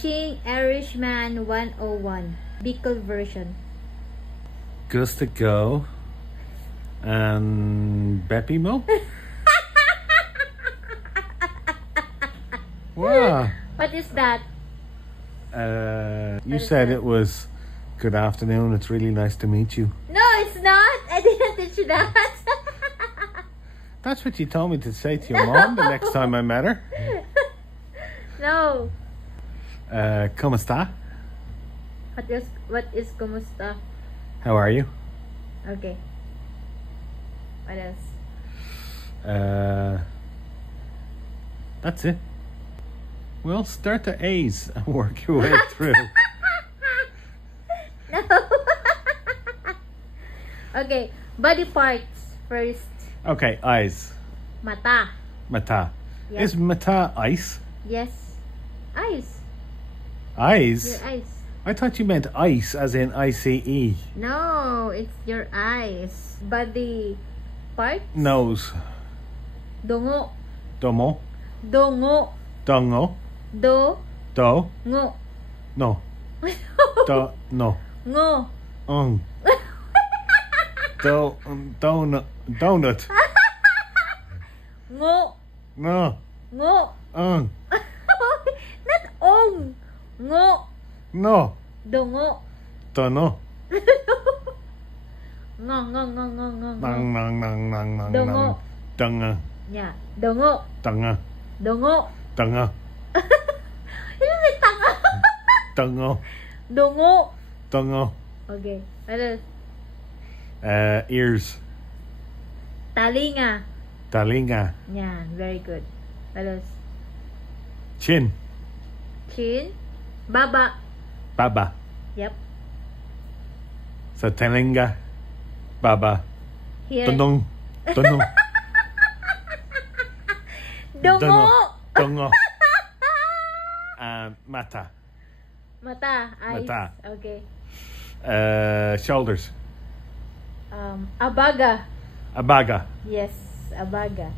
Ching Irishman 101. Bicol version. Gusto go and Beppy Mo. Wow. What is that? You said it was good afternoon. It's really nice to meet you. No, it's not. I didn't teach you that. That's what you told me to say to your mom the next time I met her. No. ¿Cómo está? What is kumusta? How are you? Okay. What else? That's it. Well, start the A's and work your way through. No. Okay, body parts first. Okay, eyes. Mata. Mata. Yep. Is mata ice? Yes. Eyes. Eyes? Your eyes. I thought you meant ice as in ICE. No, it's your eyes. Body parts. Nose. Dongo. Domo. Dongo. Dongo. Do. Do. Ngo. No. Do. No. Ngo. Do. Donut. Donut. Ngo. No. Ngo. Not ong. Ngo. No. Dongo. Dono. Ngo. Ngo. Ngo. Ngo. Ngo. Nang nang nang nang nang. Dongo. Danga. Yeah. Dongo. Danga. Dongo. Danga. Yun yung tanga. Dango. Dongo. Dango. Okay. What else? Ears. Talinga. Talinga. Yeah. Very good. What else? Chin. Chin. Baba. Baba. Yep. Sa talinga. Baba. Here. Dunong. Dunong. Dongo. Dongo. Mata. Mata. Eyes. Mata. Okay. Shoulders. Abaga. Abaga. Yes. Abaga.